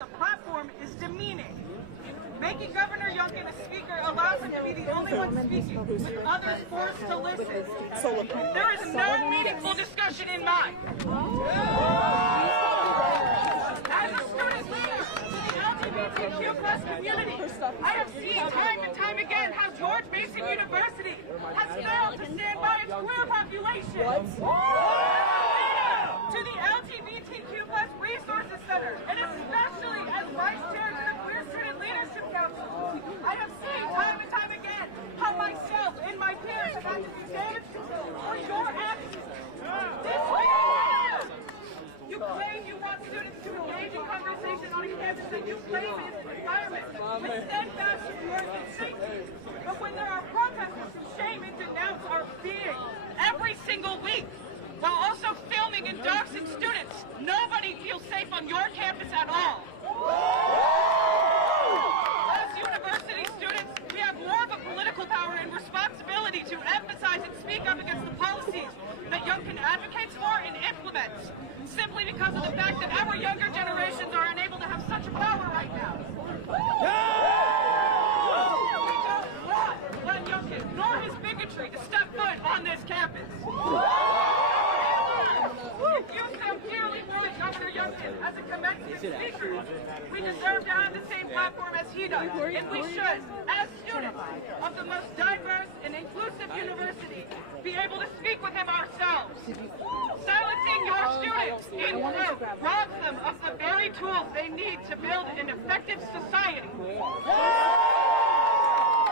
The platform is demeaning. Making Governor Youngkin a speaker allows him to be the only one speaking, with others forced to listen. There is no meaningful discussion in mind. As a student leader to the LGBTQ+ community, I have seen time and time again how George Mason University has failed to stand by its queer population. To the LGBTQ+ Resources Center, and especially as Vice Chair to the Queer Student Leadership Council, I have seen time and time again how myself and my peers have had to be damaged for your actions. This is you claim you want students to engage in conversation on a campus that you claim is an environment with steadfast support and safety. But when there are protesters who shame and denounce our being every single week, while also filming and doxing students, nobody feels safe on your campus at all. As university students, we have more of a political power and responsibility to emphasize and speak up against the policies that Youngkin advocates for and implements, simply because of the fact that our younger generations are unable to have such a power right now. We don't want Glenn Youngkin nor his bigotry to step foot on this campus. If you so clearly want Governor Youngkin as a commencement speaker, we deserve to have the same platform as he does, and we should, as students of the most diverse and inclusive university, be able to speak with him ourselves. Silencing your students in group robs them of the very tools they need to build an effective society.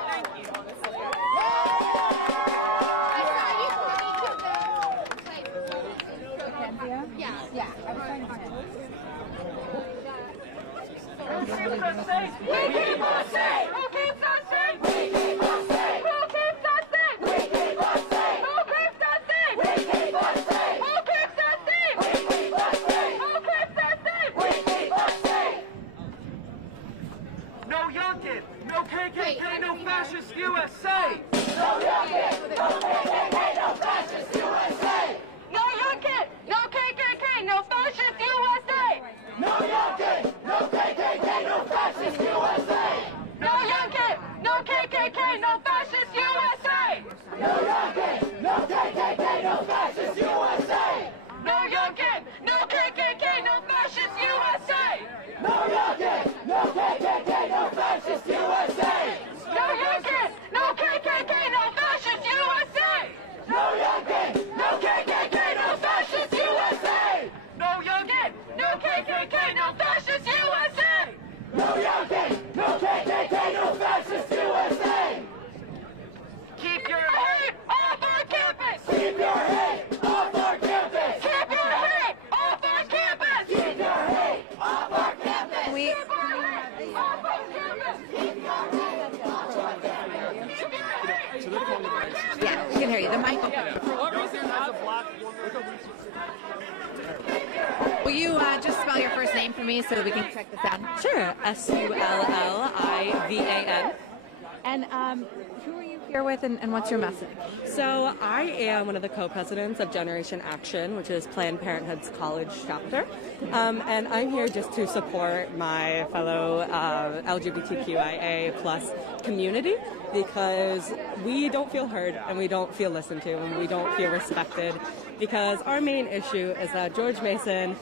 Thank you. Yeah, I was trying to find it. Who keeps us safe? We keep us safe! Who keeps us safe? We keep us safe! Who keeps us safe? We keep us safe! Who keeps us safe? We keep us safe! Who keeps us safe? We keep us safe! Who keeps us safe? We keep us safe! No Youngkin! No KKK! No fascist USA! No Youngkin! No KKK! No fascist USA! No Youngkin! No KKK! No fascist USA! No Youngkin! No KKK! No fascist USA! No Youngkin! No KKK! No fascist USA! No Youngkin! No KKK! No fascist USA! No Youngkin! No KKK! No fascist USA! No Youngkin! No KKK! No fascist USA! No Youngkin! No KKK! No fascist USA! No Youngkin! No KKK! No fascist USA! No Youngkin! No KKK! No fascist USA! No Youngkin! No KKK! No fascist USA! Keep your hate off our campus! Keep your hate off our campus! Keep your hate off our campus! Keep your hate off our campus! Keep your hate off our campus! Keep your hate off our campus! Keep your hate off our campus! Yeah, we can hear you. The mic. Will you just spell your first name for me so that we can check this out? Sure. Sullivan. And who are you here with, and what's your message? So I am one of the co-presidents of Generation Action, which is Planned Parenthood's college chapter. And I'm here just to support my fellow LGBTQIA+ community, because we don't feel heard and we don't feel listened to and we don't feel respected, because our main issue is that George Mason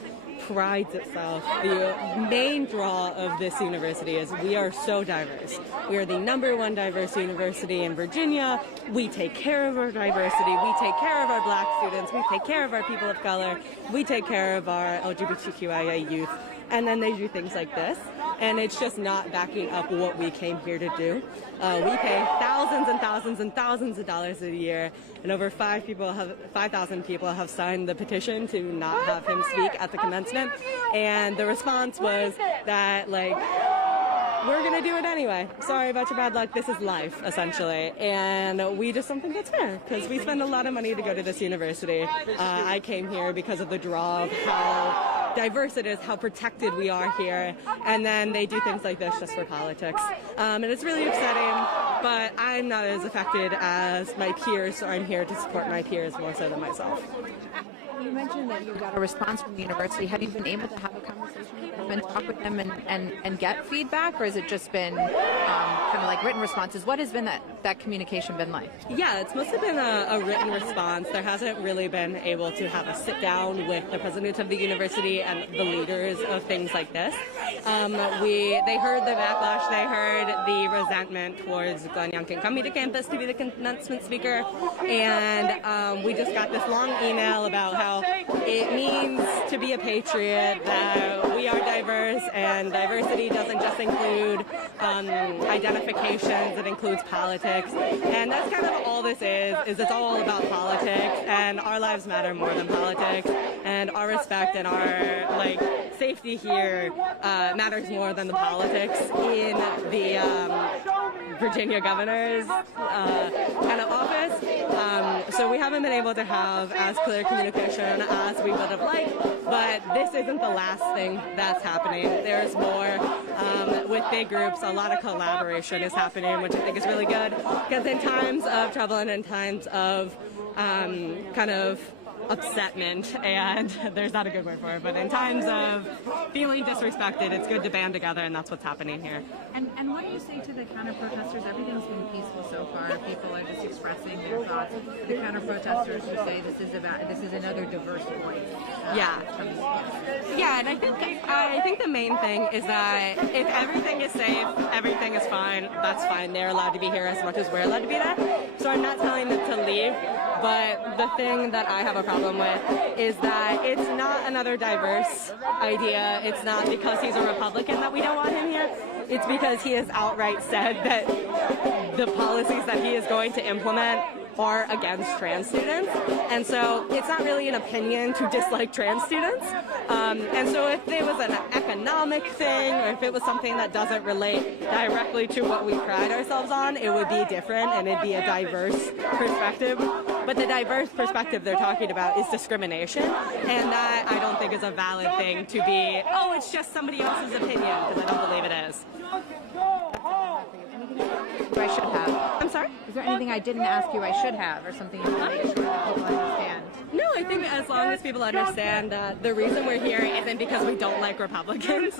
prides itself. The main draw of this university is we are so diverse. We are the #1 diverse university in Virginia. We take care of our diversity. We take care of our black students. We take care of our people of color. We take care of our LGBTQIA youth. And then they do things like this, and it's just not backing up what we came here to do. We pay thousands and thousands and thousands of dollars a year, and over 5,000 people have signed the petition to not have him speak at the commencement. And the response was that, like, we're going to do it anyway. Sorry about your bad luck. This is life, essentially. And we just don't think that's fair, because we spend a lot of money to go to this university. I came here because of the draw of how diverse it is, how protected we are here, and then they do things like this just for politics. And it's really upsetting, but I'm not as affected as my peers, so I'm here to support my peers more so than myself. You mentioned that you got a response from the university. Have you been able to have a conversation with them and talk with them and get feedback, or has it just been kind of like written responses? What has been that communication been like? Yeah, it's mostly been a written response. There hasn't really been able to have a sit down with the president of the university and the leaders of things like this. They heard the backlash, they heard the resentment towards Glenn Youngkin coming to campus to be the commencement speaker, and we just got this long email about how it means to be a patriot, that we are diverse, and diversity doesn't just include identifications, it includes politics, and that's kind of all this is it's all about politics, and our lives matter more than politics, and our respect and our safety here matters more than the politics in the Virginia governor's kind of office. So we haven't been able to have as clear communication as we would have liked, but this isn't the last thing that's happening. There's more with big groups. A lot of collaboration is happening, which I think is really good, because in times of trouble and in times of kind of upsetment, and there's not a good word for it, but in times of feeling disrespected, it's good to band together, and that's what's happening here. And what do you say to the counter-protesters? Everything's been peaceful so far. People are just expressing their thoughts. The counter-protesters who say this is another diverse voice. Yeah, and I think the main thing is that if everything is safe, everything is fine, that's fine. They're allowed to be here as much as we're allowed to be there. So I'm not telling them to leave, but the thing that I have a problem with is that it's not another diverse idea. It's not because he's a Republican that we don't want him here. It's because he has outright said that the policies that he is going to implement are against trans students, and so it's not really an opinion to dislike trans students. And so if there was an economic thing, or if it was something that doesn't relate directly to what we pride ourselves on, it would be different and it'd be a diverse perspective. But the diverse perspective they're talking about is discrimination, and that I don't think is a valid thing to be, oh, it's just somebody else's opinion, because I don't believe it is. I should have. I'm sorry? Is there anything I didn't ask you I should have, or something you want to make sure that people understand? No, I think as long as people understand that the reason we're here isn't because we don't like Republicans.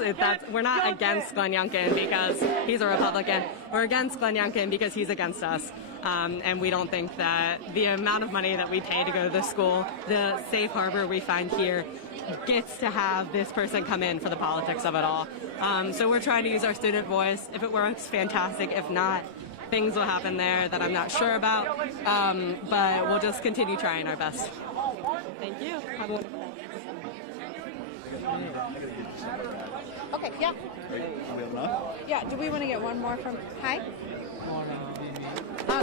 We're not against Glenn Youngkin because he's a Republican. We're against Glenn Youngkin because he's against us. And we don't think that the amount of money that we pay to go to the school, the safe harbor we find here, gets to have this person come in for the politics of it all. So we're trying to use our student voice. If it works, fantastic. If not, things will happen there that I'm not sure about. But we'll just continue trying our best. Thank you. Have a wonderful day. Okay, yeah. Yeah, do we want to get one more from... Hi?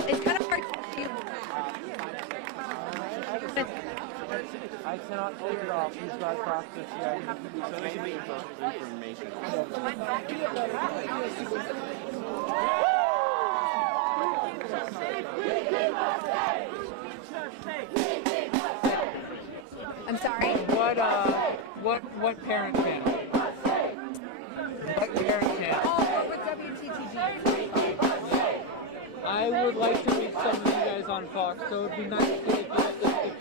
It's kind of hard to see. I cannot take it off. He's got process yet. So they can wait for information. I'm sorry? What parent channel? What parent channel? Oh, with WTTG. I would like to meet some of you guys on Fox, so it would be nice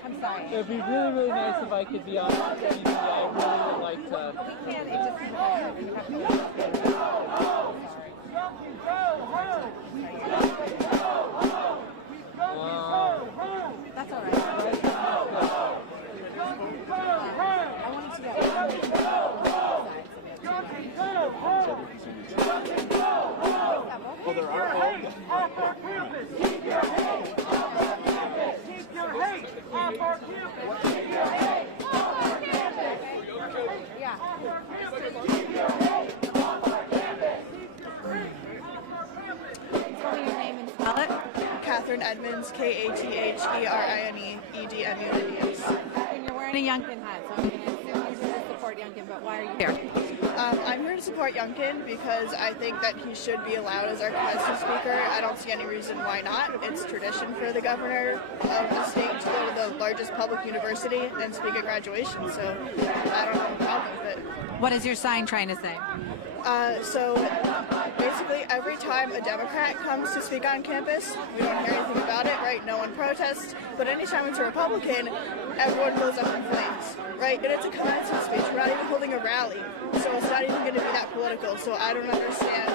I'm sorry. it would be really, really nice if I could be on TV. I really would like to. We can't, it just you have to That's all right. I wanted to get Well, there are off our campus. Keep your hate off our campus. Keep your hate off our campus. Keep your hate off our campus. Yeah. Keep your hate off our campus. Tell me your name and spell it. Catherine Edmonds, Katherine Edmonds. And you're wearing a Youngkin hat, so I'm going to assume you're here to support Youngkin, but why are you here? I'm here to support Youngkin because I think that he should be allowed as our commencement speaker. I don't see any reason why not. It's tradition for the governor of the state to go to the largest public university and speak at graduation, so I don't have a problem with it. What is your sign trying to say? So basically every time a Democrat comes to speak on campus, we don't hear anything about it, right? No one protests. But anytime it's a Republican, everyone goes up in flames. right? And it's a commencement speech. We're not even holding a rally, so it's not even going to be that political. So I don't understand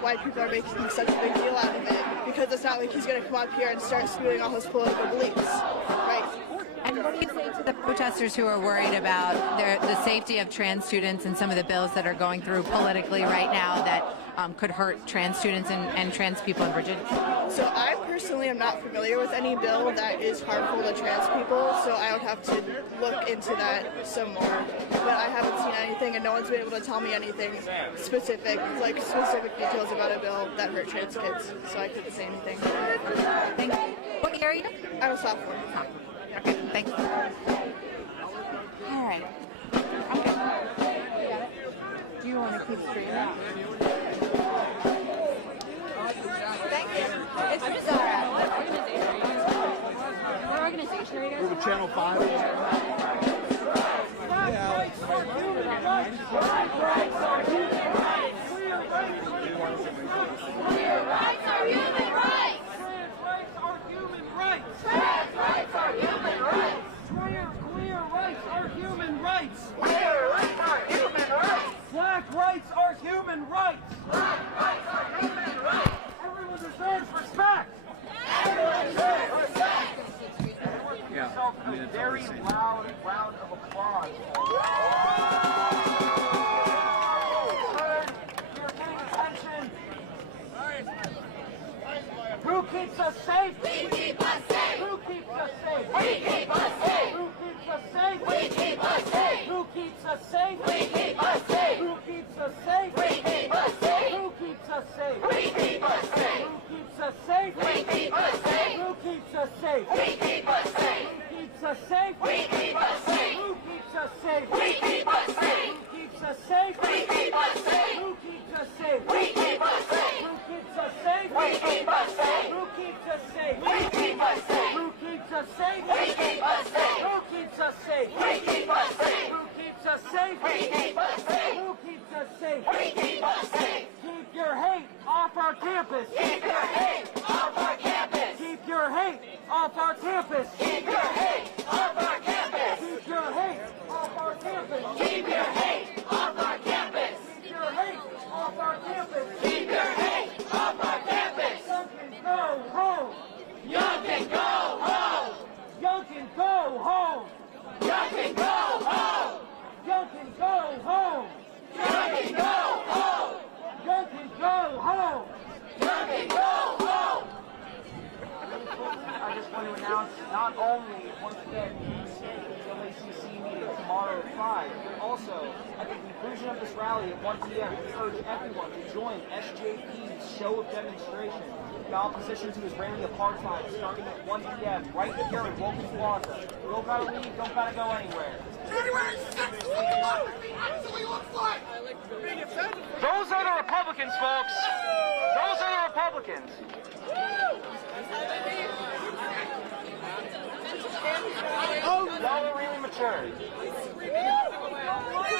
why people are making such a big deal out of it, because it's not like he's going to come up here and start spewing all his political beliefs, right? And what do you say to the protesters who are worried about the safety of trans students and some of the bills that are going through politically right now that could hurt trans students and trans people in Virginia? So I personally am not familiar with any bill that is harmful to trans people, so I would have to look into that some more. But I haven't seen anything, and no one's been able to tell me anything specific details about a bill that hurt trans kids, so I couldn't say anything. Thank you. What year are you? I'm a sophomore. Okay, thank you. All right. Okay. Do you want to keep streaming? Thank you. It's just all right. What organization are you guys? We're with Channel 5. Black rights are human rights. Black rights are human rights. Everyone deserves respect. Everyone deserves respect. Yeah. A very loud round of applause. You're getting attention. Who keeps us safe? We keep us safe. Who keeps us safe? We keep us safe. Who keeps us safe? We keep us safe. Who keeps us safe? We keep us safe. Who keeps us safe? We keep us safe. Who keeps us safe? We keep us safe. Who keeps us safe? We keep us safe. Who keeps us safe? We keep us safe. Who keeps us safe? We keep us safe. Who keeps us safe? We keep us safe. Who keeps us safe? We keep us safe. Who keeps us safe? We keep us safe. Who keeps us safe? We keep us safe. Who keeps us safe? We keep us safe. Who keeps us safe? We keep us safe. Who keeps us safe? We keep us safe. Who keeps us safe? We keep us safe. Who keeps us safe? We keep us safe. Keep your hate off our campus. Keep your hate off our campus. Keep your hate off our campus. Keep your hate off our campus. Keep your hate off our campus. Keep your hate off our campus. Keep your hate off our campus. Keep your hate off our campus. Youngkin, go home. Youngkin, go home. Youngkin, go home. Youngkin, go home. Youngkin, go home. Youngkin, go home. Youngkin, go home. Youngkin, go home. I just want to announce not only, once again, the WACC meeting tomorrow at 5, but also at the conclusion of this rally at 1 p.m. we urge everyone to join SJP's show of demonstration in opposition to Israeli apartheid starting at 1 p.m. right here in Woken Plaza. You don't gotta leave, don't gotta go anywhere. January 6th, what it actually looks like. Those are the Republicans, folks. Those are the Republicans. Oh, y'all are really mature. We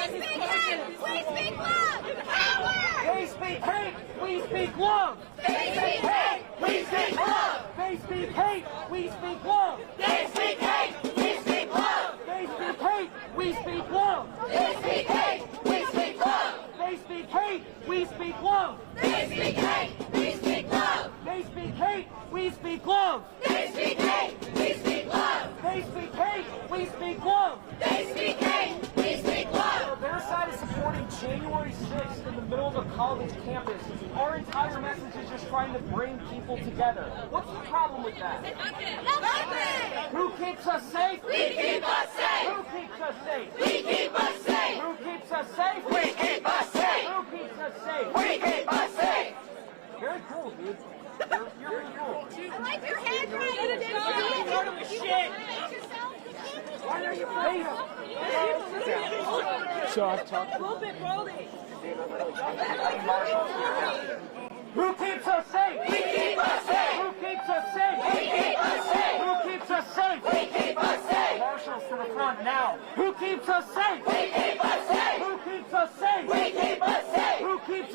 speak hate. We speak love. Power. They speak hate. We speak love. They speak hate. We speak love. They speak hate. We speak love. They speak hate. We speak love. They speak hate. We speak love. They speak hate. We speak love. They speak hate. We speak love. They speak hate. We speak love. They speak hate. We speak love. They speak hate. We speak love. They speak hate. We speak love. They speak hate. We speak love. Their side is supporting January 6th in the middle of a college campus. Our entire message is just trying to bring people together. What's the problem with that? Nothing. Who keeps us safe? We keep us safe. Who keeps us safe? We keep us safe. Who keeps us safe? We keep us safe. Who keeps us safe? We keep us safe. Very cool, dude. You're very cool. I like your handwriting. Shit. Why are you playing? So I've talked. Who keeps us safe? We keep us safe. Who keeps us safe? We keep us safe. Who keeps us safe? We keep us safe. Marshals to the front now. Who keeps us safe? We keep us safe. Who keeps us safe? We keep us safe. Who keeps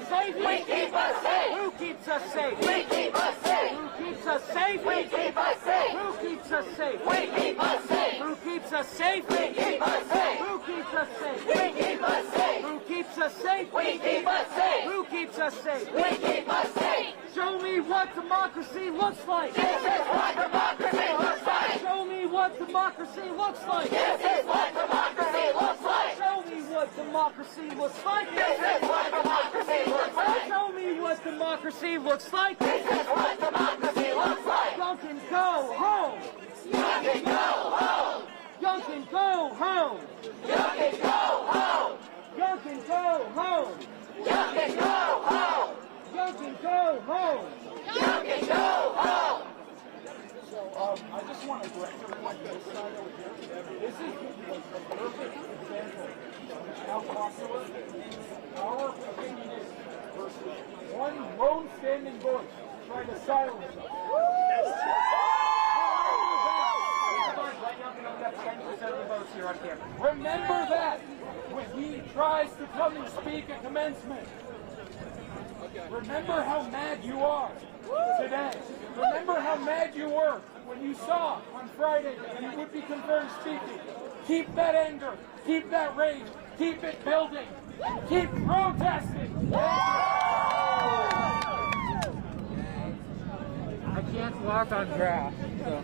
us safe? We keep us safe. Who keeps us safe? We keep us safe. Who keeps us safe? We keep us safe. Who keeps us safe? We keep us safe. Who keeps us safe? We keep us safe. Who keeps us safe? We keep us safe. Who keeps us safe? We keep us safe. Who keeps us safe? We keep us safe. Show me what democracy looks like. This is what democracy looks like. Show me what democracy looks like. This is what democracy looks like. Show me what democracy looks like. This is what democracy looks like. Show me what democracy looks like. This is what democracy looks like. Youngkin, go home. Youngkin, go home. Youngkin, go home. Youngkin, go home. Youngkin, go home. Youngkin, go home. Youngkin, go home. Youngkin, go home. So, I just want to direct everyone to this side over here. This is the perfect example of how popular our opinion is versus one lone standing voice trying to silence us. Remember that when he tries to come and speak at commencement. Remember how mad you are today. Remember how mad you were when you saw on Friday that you would be confirmed speaking. Keep that anger, keep that rage, keep it building, and keep protesting. I can't walk on grass. So.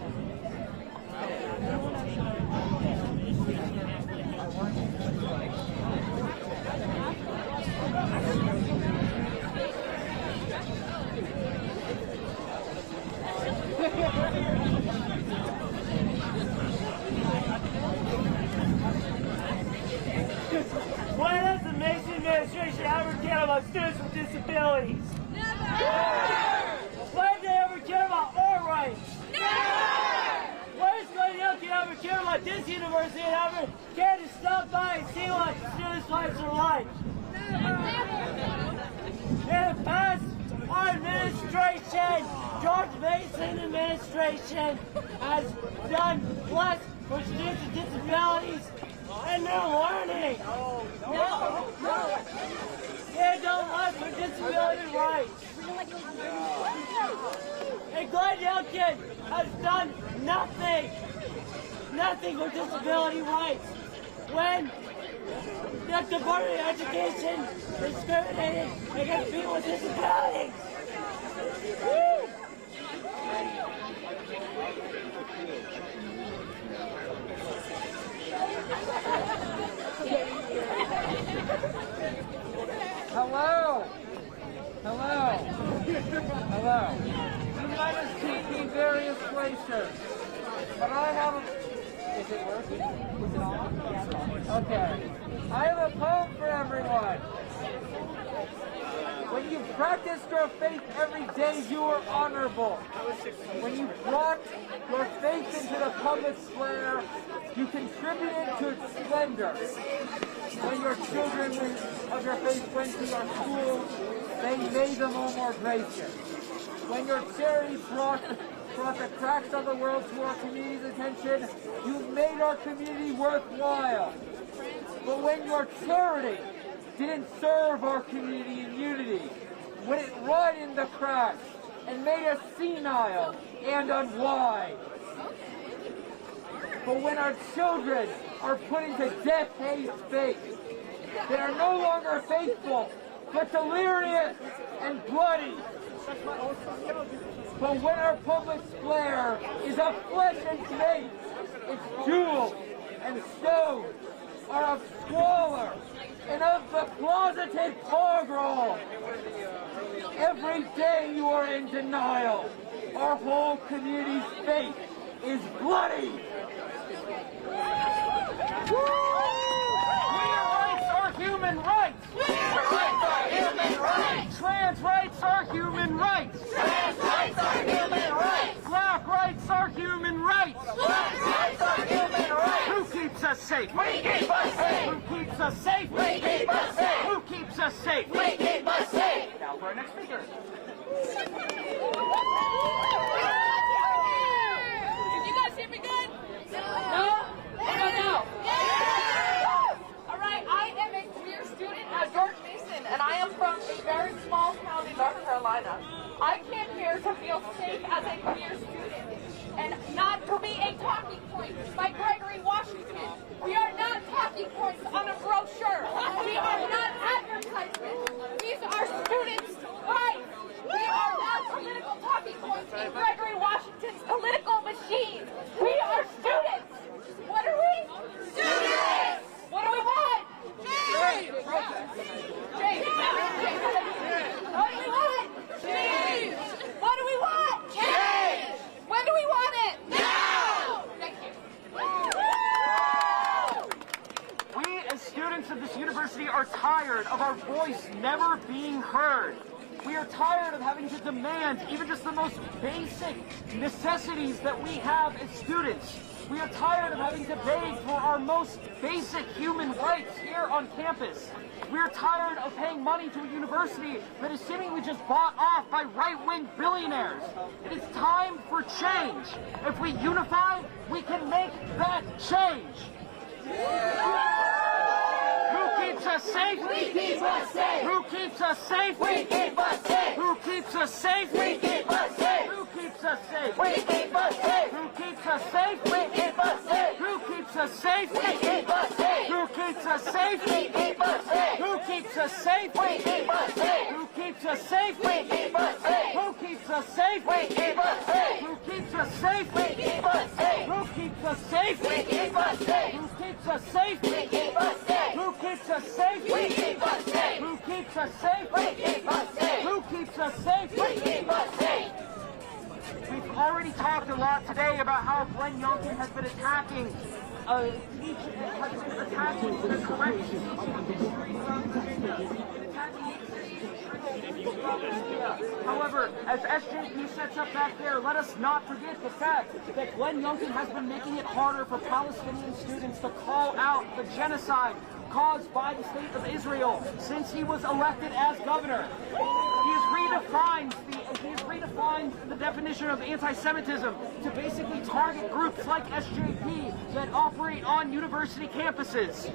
Why does the Mason administration ever care about students with disabilities? Never! Why do they ever care about our rights? Never! Why does Youngkin ever care about this university and ever care to stop by and see what students' lives are like? In the past, our administration, George Mason administration, has done less for students with disabilities and their learning. They don't less for disability rights. And Glenn Youngkin has done nothing for disability rights. When the Department of Education discriminated against people with disabilities. Woo! Hello? Hello? Hello? You might have seen me various places, but I have a... Is it working? Is it on? Okay. I have a poem for everyone. When you practiced your faith every day, you were honorable. When you brought your faith into the public square, you contributed to its splendor. When your children of your faith went to your schools, they made them all more gracious. When your charity brought the cracks of the world to our community's attention, you made our community worthwhile. But when your charity didn't serve our community in unity, when it widened the cracks and made us senile and unwise, but when our children are put into death-hazed faith, they are no longer faithful, but delirious and bloody. But when our public square is of flesh and faith, its jewels and stones are of squalor and of the closeted pogrom. Every day you are in denial. Our whole community's faith is bloody. Queer rights are human rights. Queer rights are human rights. Trans rights are human rights. Trans rights are human rights. Black rights are human rights. Black rights are human rights. Who keeps us safe? We keep us safe. Who keeps us safe? We keep us safe. Who keeps us safe? We keep us safe. Now for our next speaker. Can you guys hear me good? No? No. All right, I am a queer student at George Mason, and I am from a very I came here to feel safe as a queer student and not to be a talking point by Gregory Washington. We are not talking points on a brochure. We are not advertisements. These are students' rights. We are not political talking points in Gregory Washington's political machine. We are students. What are we? Students! What do we want? Change! Change! What do we want? Change! What do we want? Change! When do we want it? Now! Thank you. We as students of this university are tired of our voice never being heard. We are tired of having to demand even just the most basic necessities that we have as students. We are tired of having to beg for our most basic human rights here on campus. We are tired of paying money to a university that is seemingly just bought off by right-wing billionaires. It is time for change. If we unify, we can make that change. Who keeps us safe? We keep us safe. Who keeps us safe? We keep us safe. Who keeps us safe? We keep us safe. Who keeps us safe? We keep us safe. Who keeps us safe? We keep us safe. Who keeps us safe? We keep us safe. Who keeps us safe? We keep us safe. Who keeps us safe? We keep us safe. Who keeps us safe? We keep us safe. Who keeps us safe? We keep us safe. Who keeps us safe? We keep us safe. Who keeps us safe? We keep us safe. Who keeps us safe? We keep us safe. Who keeps us safe? We keep us safe. Who keeps us safe? We keep us safe. Who keeps us safe? We keep us safe. We've already talked a lot today about how Glenn Youngkin has been attacking the corrections. However, as SJP sets up back there, let us not forget the fact that Glenn Youngkin has been making it harder for Palestinian students to call out the genocide caused by the state of Israel since he was elected as governor. He's redefined the definition of anti-Semitism to basically target groups like SJP that operate on university campuses.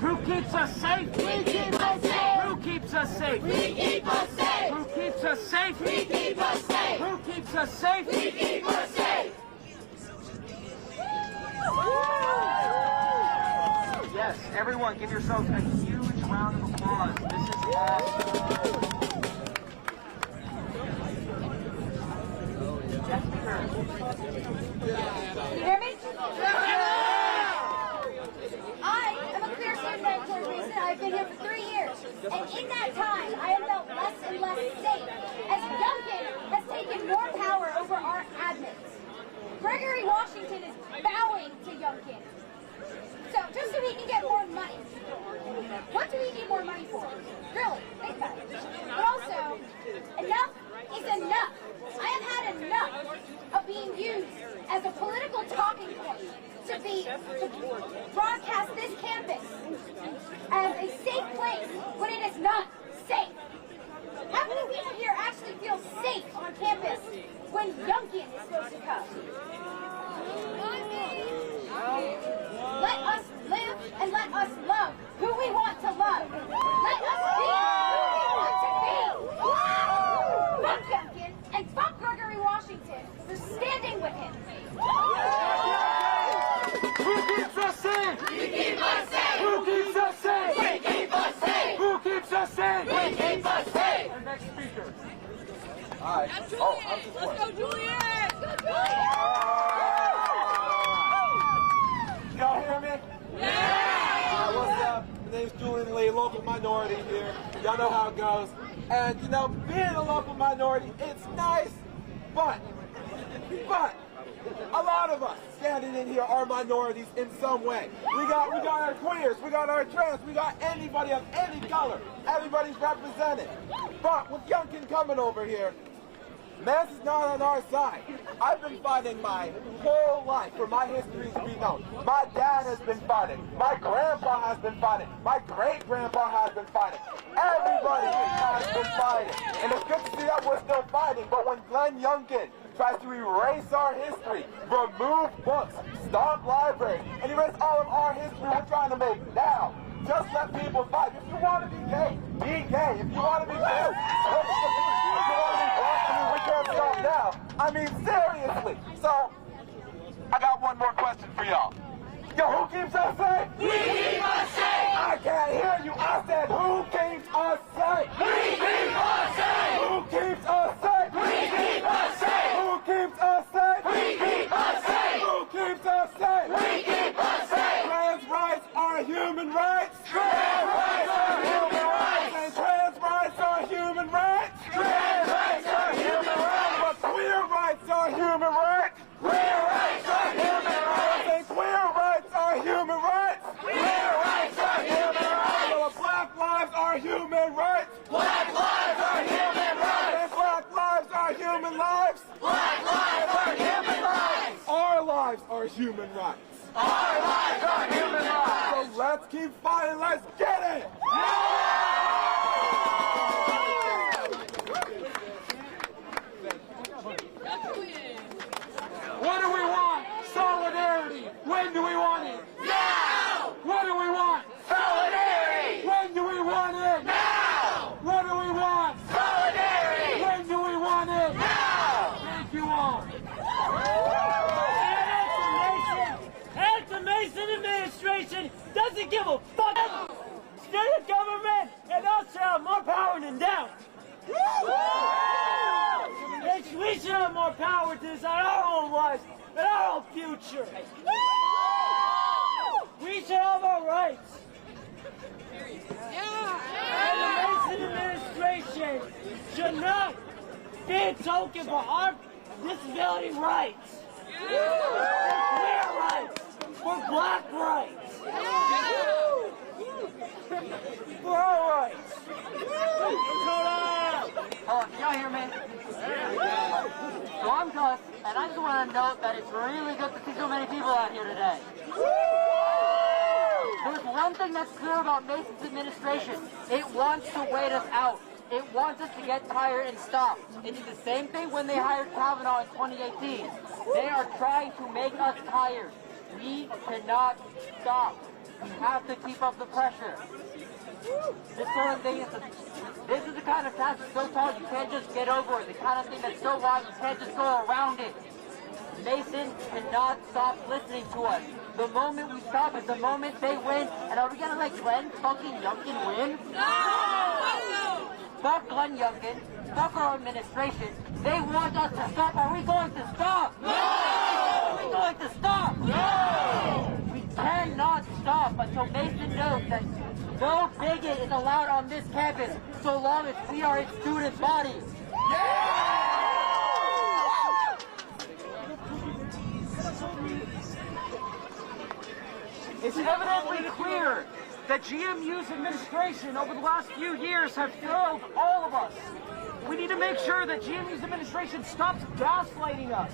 Who keeps us safe? We keep us safe. Who keeps us safe? We keep us safe. Who keeps us safe? We keep us safe. Who keeps us safe? We keep us safe. Yes, everyone give yourselves a huge round of applause. This is awesome. Can you hear me? I am a clear student at Bethesda. I've been here for 3 years. And in that time, I have felt less and less safe as Youngkin has taken more power over our admins. Gregory Washington is bowing to Youngkin. So, just so he can get more money. What do we need more money for? Really, think about it. But also, enough is enough. I have had enough of being used as a political talking point to broadcast this campus as a safe place when it is not safe. How many people here actually feel safe on campus when Youngkin is supposed to come? Let us live and let us love who we want to love. Let us be who we want to be. Fuck Youngkin and fuck Gregory Washington for standing with him. Who keeps us safe? We keep us safe. Who keeps us safe? We keep us safe. Who keeps us safe? We keep us safe. Our next speaker. All right. Let's go, Juliet! Y'all hear me? Yeah! What's up? My name's Julian Lee, local minority here. Y'all know how it goes. And, you know, being a local minority, it's nice, but a lot of us standing in here are minorities in some way. We got our queers, we got our trans, we got anybody of any color. Everybody's represented. But with Youngkin coming over here, mass is not on our side. I've been fighting my whole life for my history to be known. My dad has been fighting. My grandpa has been fighting. My great-grandpa has been fighting. Everybody has been fighting. And it's good to see that we're still fighting. But when Glenn Youngkin tries to erase our history, remove books, stop libraries, and erase all of our history we're trying to make now, Just let people fight. If you want to be gay, be gay. If you want to be gay, if you want to be black, I mean, we can't stop now. I mean, seriously. So, I got one more question for y'all. Yo, who keeps us safe? We keep us safe! I can't hear you. I said, who keeps us safe? We keep us safe! Who keeps us safe? We keep us safe! Who keeps us safe? We keep us safe! Who keeps us safe? We keep us safe! Trans rights are human rights. Trans rights are human rights! And trans rights are human rights. Trans rights are human rights! But queer rights are human rights. Queer rights are human rights! And queer rights are human rights. Queer rights are human rights! Well, black lives are human rights. Black lives are human rights! And black lives are human lives. Black lives are human lives! Our lives are human rights. Our lives are human lives! So let's keep fighting. Let's get it. What do we want? Solidarity. When do we want it? Now! What do we want? Solidarity! When do we want it? Now! What do we want? Solidarity! When do we want it? Now! Thank you all. And the Mason administration doesn't give a fuck. State government and us have more power than them. We should have more power to decide our own lives and our own future. We should have our rights. And the Mason administration should not be a token for our disability rights. For queer rights. For black rights. For our rights. Oh, can y'all hear me? So I'm Gus, and I just want to note that it's really good to see so many people out here today. There's one thing that's clear about Mason's administration. It wants to wait us out. It wants us to get tired and stop. It did the same thing when they hired Kavanaugh in 2018. They are trying to make us tired. We cannot stop. We have to keep up the pressure. This sort of thing this is the kind of task that's so tall you can't just get over it. The kind of thing that's so wide you can't just go around it. Mason cannot stop listening to us. The moment we stop is the moment they win. And are we gonna let Glenn fucking Youngkin win? No! Fuck Glenn Youngkin. Fuck our administration. They want us to stop. Are we going to stop? No! Are we going to stop? No! We cannot stop until Mason knows that no bigot is allowed on this campus so long as we are its student body. It's evidently clear that GMU's administration over the last few years have failed all of us. We need to make sure that GMU's administration stops gaslighting us.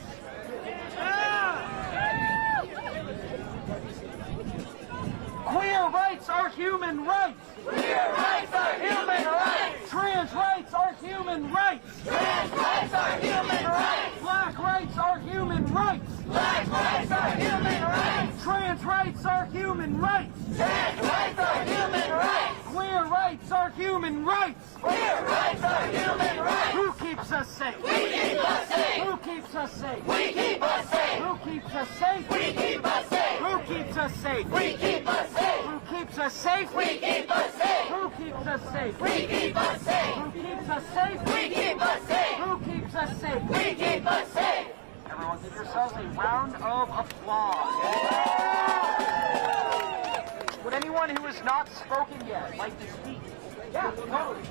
Queer rights are human rights. Queer rights are human rights. Trans rights are human rights. Trans rights are human rights. Black rights are human rights. Black rights are human rights. Trans rights are human rights. Trans rights are human rights. Queer rights are human rights. Queer rights are human rights. Who keeps us safe? We keep us safe. Who keeps us safe? We keep us safe. Who keeps us safe? We keep us safe. Who keeps us safe? We keep us safe. Who keeps us safe? We keep us safe. Who keeps us safe? We keep us safe. Who keeps us safe? We keep us safe. Who keeps us safe? We keep us safe. Everyone give yourselves a round of applause. Would anyone who has not spoken yet like to speak? Yeah, totally.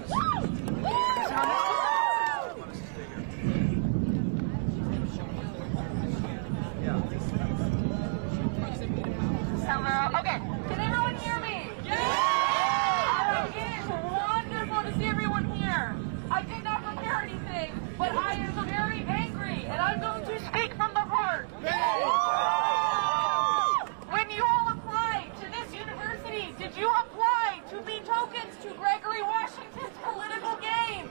Hello. Okay. Can everyone hear me? Yeah! It is wonderful to see everyone here. I did not prepare anything, but I am very angry, and I'm going to speak from the heart. When you all applied to this university, did you apply to be tokens to Gregory Washington's political game?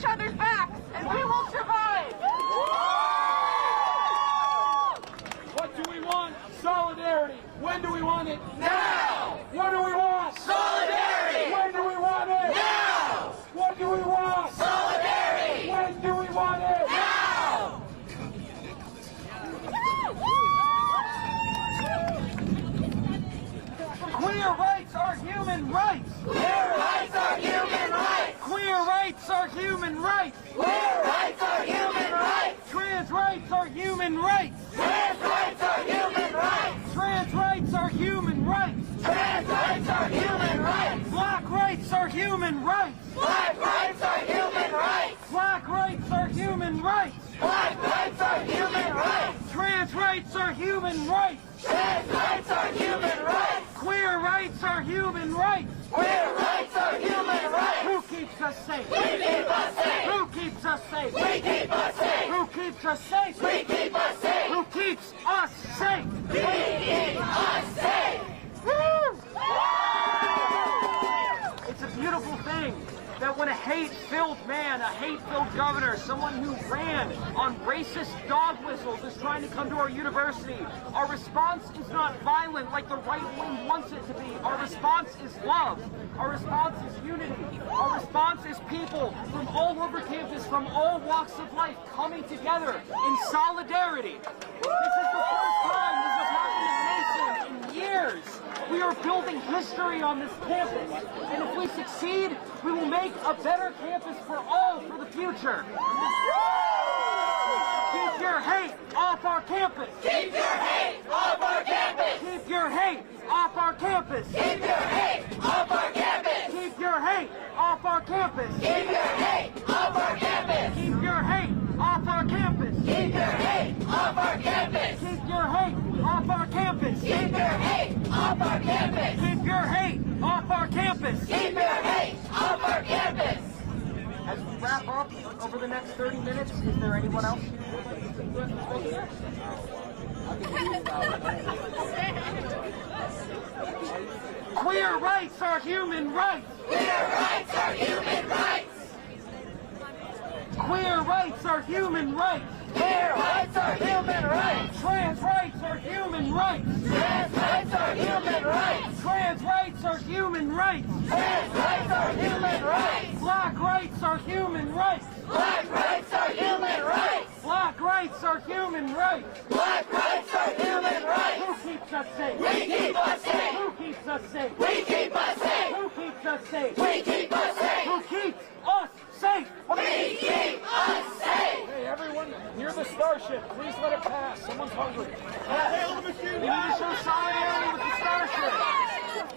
each other's backs, and we will survive. What do we want? Solidarity. When do we want it? Now! What do we want? Solidarity! When do we want it? Now! What do we want? Solidarity! When do we want it? Now! Queer rights are human rights. Queer rights are human rights. Queer rights are human rights. Queer rights are human rights. Trans rights are human rights. Trans rights are human rights. Trans rights are human rights. Trans rights are human rights. Black rights are human rights. Black rights are human rights. Black rights are human rights. Black rights are human rights. Trans rights are human rights. Trans rights are human rights. Queer rights are human rights. Queer rights are human rights. Who keeps us safe? We keep us safe. Who keeps us safe? We keep us safe. Who keeps us safe? We keep us safe. Who keeps us safe? We keep us safe. It's a beautiful thing that when a hate-filled man, a hate-filled governor, someone who ran on racist dog whistles is trying to come to our university, our response is not violent like the right wing wants it to be. Our response is love. Our response is unity. Our response is people from all over campus, from all walks of life, coming together in solidarity. This is the first time this has happened in Mason in years. We are building history on this campus, and if we succeed, we will make a better campus for all for the future. Keep your hate off our campus. Keep your hate off our campus. Keep your hate off our campus. Keep your hate off our campus. Keep your hate off our campus. Keep your hate off our campus. Keep your hate off our campus. Keep your hate off our campus. Keep your hate off our campus. Keep your hate off our campus. Keep your hate off our campus. Keep your hate off our campus. As we wrap up over the next 30 minutes, is there anyone else? Queer rights are human rights. Queer rights are human rights. Queer rights are human rights. Queer rights are human rights. Trans rights are human rights. Trans rights are human rights. Trans rights are human rights. Trans rights are human rights. Black rights are human rights. Black rights are human rights. Black rights are human rights. Black rights are human rights. Who keeps us safe? We keep us safe. Who keeps us safe? We keep us safe. Who keeps us safe? We keep us safe. Who keeps us safe? We keep us safe. Hey, everyone, near the starship. Please let it pass. Somene's hungry. We need to show solidarity with the Starship.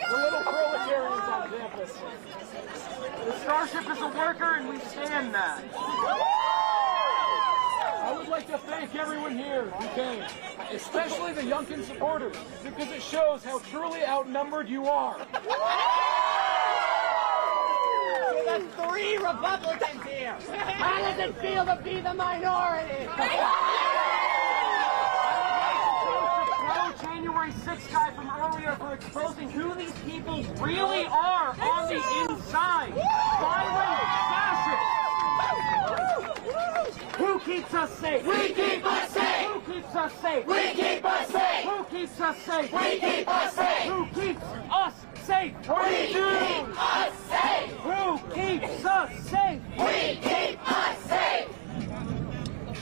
The little proletarians on campus. The Starship is a worker and we stand that. I would like to thank everyone here who came, especially the Youngkin supporters, because it shows how truly outnumbered you are. So there's 3 Republicans here. How does it feel to be the minority? January 6th guy from earlier for exposing who these people really are on the inside. Violent fascists. Who keeps us safe? We keep us safe. Who keeps us safe? We keep us safe. Who keeps us safe? We keep us safe. Who keeps us safe? We keep us safe. Who keeps us safe? We keep us safe.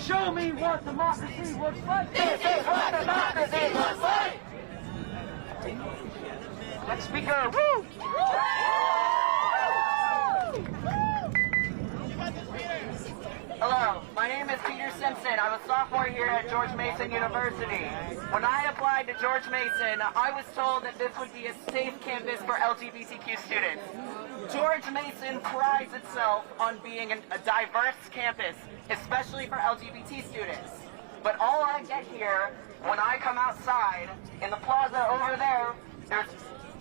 Show me what democracy looks like. This is what democracy looks like. Next speaker. Woo! Hello, my name is Peter Simpson. I'm a sophomore here at George Mason University. When I applied to George Mason, I was told that this would be a safe campus for LGBTQ students. George Mason prides itself on being a diverse campus, especially for LGBT students. But all I get here, when I come outside, in the plaza over there, there's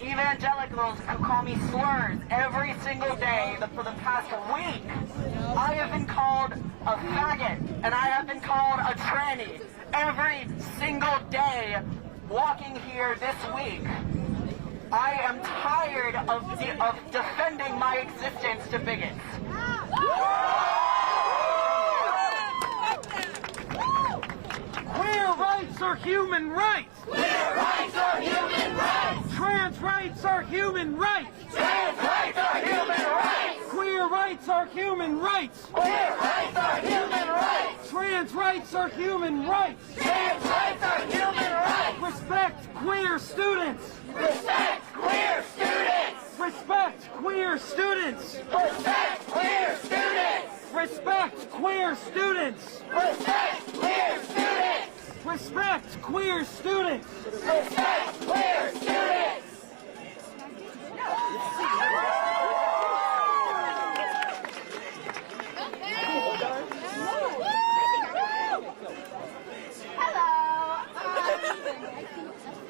evangelicals who call me slurs every single day for the past week. I have been called a faggot, and I have been called a tranny every single day walking here this week. I am tired of defending my existence to bigots. human rights. Queer rights are human rights. Trans rights are human rights. Trans rights are human rights. Queer rights are human rights. Queer rights are human rights. Trans rights are human rights. Trans rights are human rights. Respect queer students. Respect queer students. Respect queer students. Respect queer students. Respect queer students. Respect queer students. Respect queer students. Respect queer students. Hello.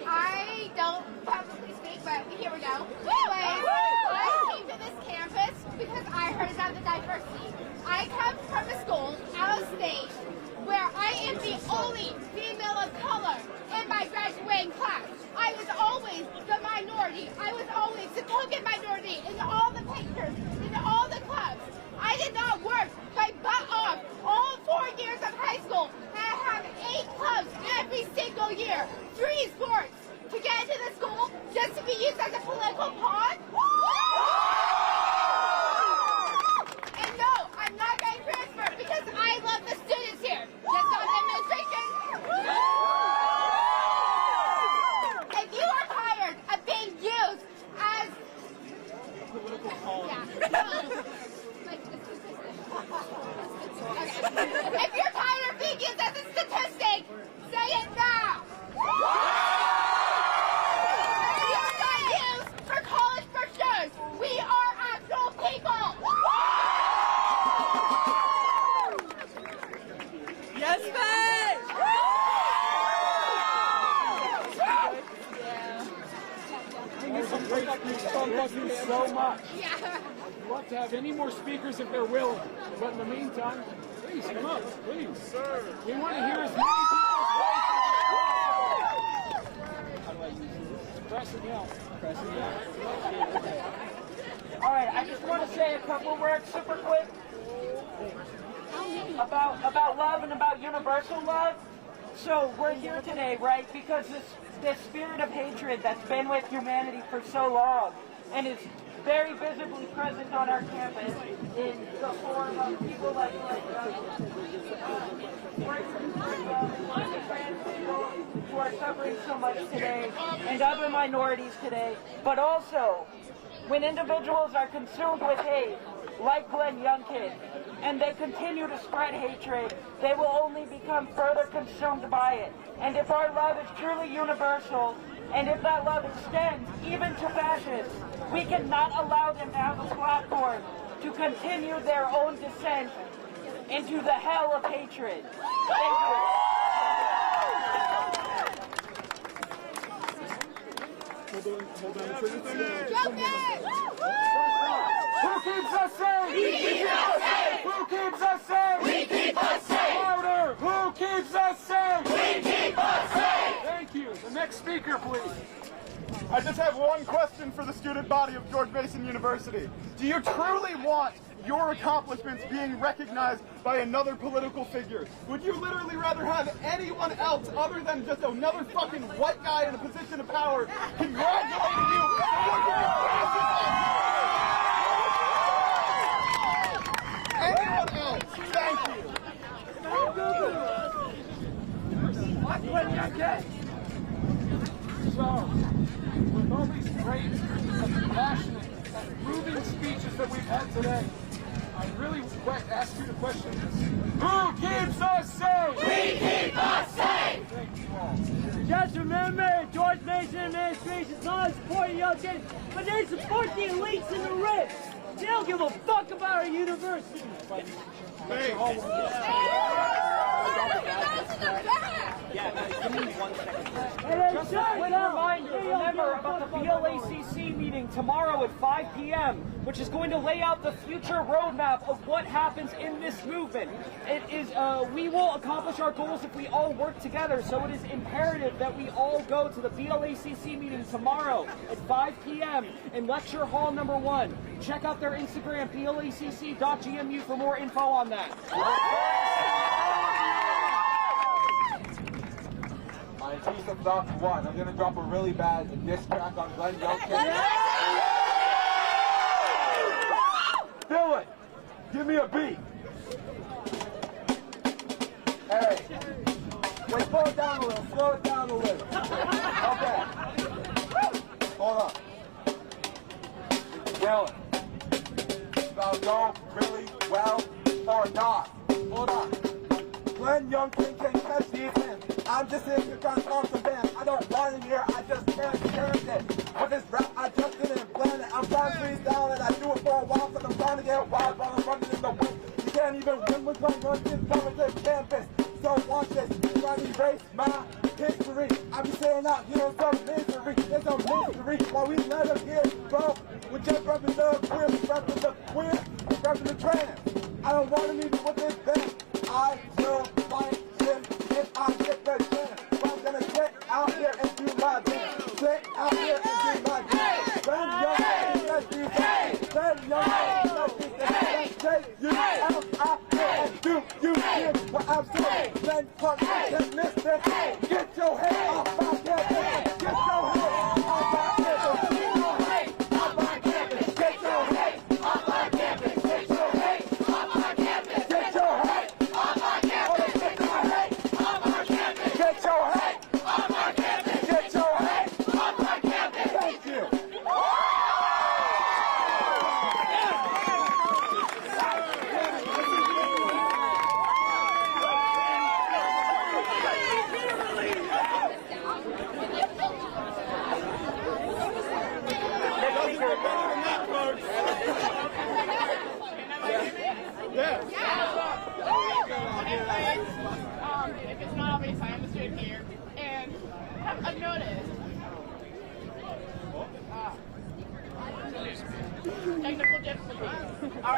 I don't publicly speak, but here we go. Anyways, I came to this campus because I heard about the diversity. I come from a school out of state where I am the only female of color in my graduating class. I was always the minority. I was always the token minority in all the pictures, in all the clubs. I did not work my butt off all 4 years of high school, and I have 8 clubs every single year, 3 sports, to get into the school just to be used as a political pawn? And no, I'm not going to transfer because I love the students here, just not the administration. If you are tired of being used as political pawn, okay. If you're tired of being used as a statistic, say it now. We are not used for college brochures. We are actual people. Yes, bitch! Thank you so much. Yeah. We'd love to have any more speakers if they're willing. But in the meantime, please come up, please. Sir. We want to hear as many people's voices as possible. How do I use this? Press and yell. Press and yell. All right, I just want to say a couple words super quick about love and about universal love. So we're here today, right, because this spirit of hatred that's been with humanity for so long and is very visibly present on our campus in the form of people like trans people who are suffering so much today and other minorities today, but also when individuals are consumed with hate, like Glenn Youngkin, and they continue to spread hatred, they will only become further consumed by it. And if our love is truly universal, and if that love extends even to fascists, we cannot allow them to have a platform to continue their own descent into the hell of hatred. Thank you. Who keeps us safe? We keep us safe. Who keeps us safe? We keep us safe. Louder. Who keeps us safe? We keep us safe. Thank you. The next speaker, please. I just have one question for the student body of George Mason University. Do you truly want your accomplishments being recognized by another political figure? Would you literally rather have anyone else other than just another fucking white guy in a position of power congratulating you for your accomplishments? Anyone else? Thank you. So, with all these great and passionate and moving speeches that we've had today, I really ask you to question this. Who keeps us safe? We keep us safe. Thank you all. Just remember, George Mason administration is not supporting Youngkin, but they support the elites and the rich. They don't give a fuck about our university. Just a quick reminder, remember about the BLACC meeting tomorrow at 5 p.m., which is going to lay out the future roadmap of what happens in this movement. It is, we will accomplish our goals if we all work together, so it is imperative that we all go to the BLACC meeting tomorrow at 5 p.m. in lecture hall number 1. Check out their Instagram, blacc.gmu, for more info on that. and Chiefs of Thoughts 1. I'm gonna drop a really bad diss track on Glenn Youngkin. Dylan, give me a beat. Hey, wait, slow it down a little, slow it down a little. Okay, hold on. Dylan, that'll go really well or not. Hold on. Glenn Youngkin can catch these hands. I'm just here to try and talk some bands. I don't want it here, I just can't turn it. With this rap, I just didn't plan it. I'm trying to freestyle it, I do it for a while, but I'm trying to get wild while I'm running in the wind. You can't even win with Glenn Youngkin coming to campus. So watch this, try to erase my history. I be saying out here some misery, there's some mystery. While we let them here, bro, we just repping the queer, repping the queer, repping the trans. I don't want to meet with this band. I will fight him if I get the chance. I'm gonna get out here and do my dance. Get out here and do my dance. Glenn Youngkin, let's do that. Glenn Youngkin, let's do that. Take you out here and do you hear what I'm saying? Glenn Youngkin can miss this. Get your head off my campus. Get your head off my campus. Get your head off my campus. Get your head off my campus. Get your head off my campus. Get your head off my campus. Get your head off my campus. Get your head off my campus. Get your head off my campus. Thank you. If it's not obvious, I am a student here, and I've noticed technical difficulties.